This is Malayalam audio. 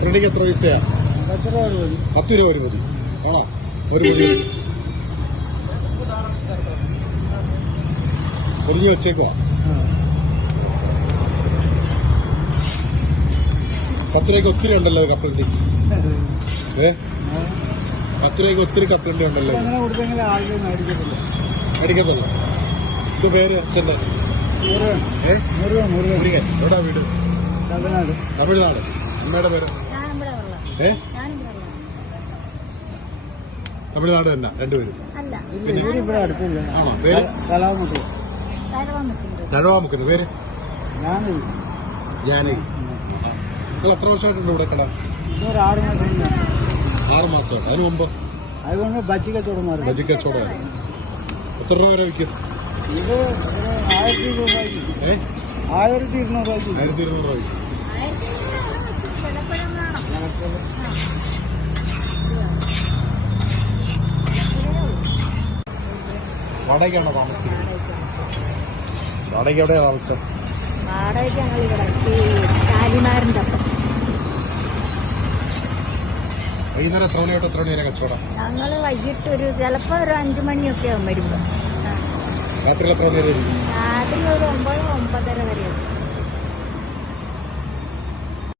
കപ്പലണ്ടിക്ക് എത്ര പൈസയാ? 10 രൂപ ഒരു മതി. ആണോ? ഒരു മതി പൊടിഞ്ഞ് വെച്ചേക്കോ? 10 രൂപയ്ക്ക് ഒത്തിരി ഉണ്ടല്ലോ കപ്പലണ്ടി. 10 രൂപയ്ക്ക് ഒത്തിരി കപ്പലണ്ടി ഉണ്ടല്ലോ. മേടിക്കത്തില്ല. ഇത് പേര് അച്ഛൻ്റെ എവിടാ വീട്? തമിഴ്നാട്. അമ്മയുടെ പേര്? തമിഴ്നാട് തന്നെ രണ്ടുപേരും. ആണോ? പേര് തഴവാമുക്കുന്നു. പേര് ജാനകി. നിങ്ങൾ എത്ര വർഷമായിട്ടുണ്ട് ഇവിടെ കട? 6 മാസമായിട്ട്. അതിന് മുമ്പ് ബജി കച്ചവടം. എത്ര രൂപ വരെ വിൽക്കും? ഇത് 1200 രൂപ. 1200 രൂപ. വാടകയ്ക്കാണോ താമസിക്കുന്നത്? വാടകയ്ക്ക് എവിടെയാ താമസം? വാടകയ്ക്ക് ഞങ്ങൾ ഇവിടെ കാലിമാറിന്റെ അപ്പം. വൈകുന്നേരം എത്ര മണി തൊട്ട് എത്ര മണി വരെ കച്ചവടം? ഞങ്ങൾ വൈകിട്ട് ചിലപ്പോ ഒരു 5 മണിയൊക്കെ ആവും വരുമ്പോ. രാത്രി എത്ര മണി വരെ? രാത്രി ഒരു 9-9:30 വരെ.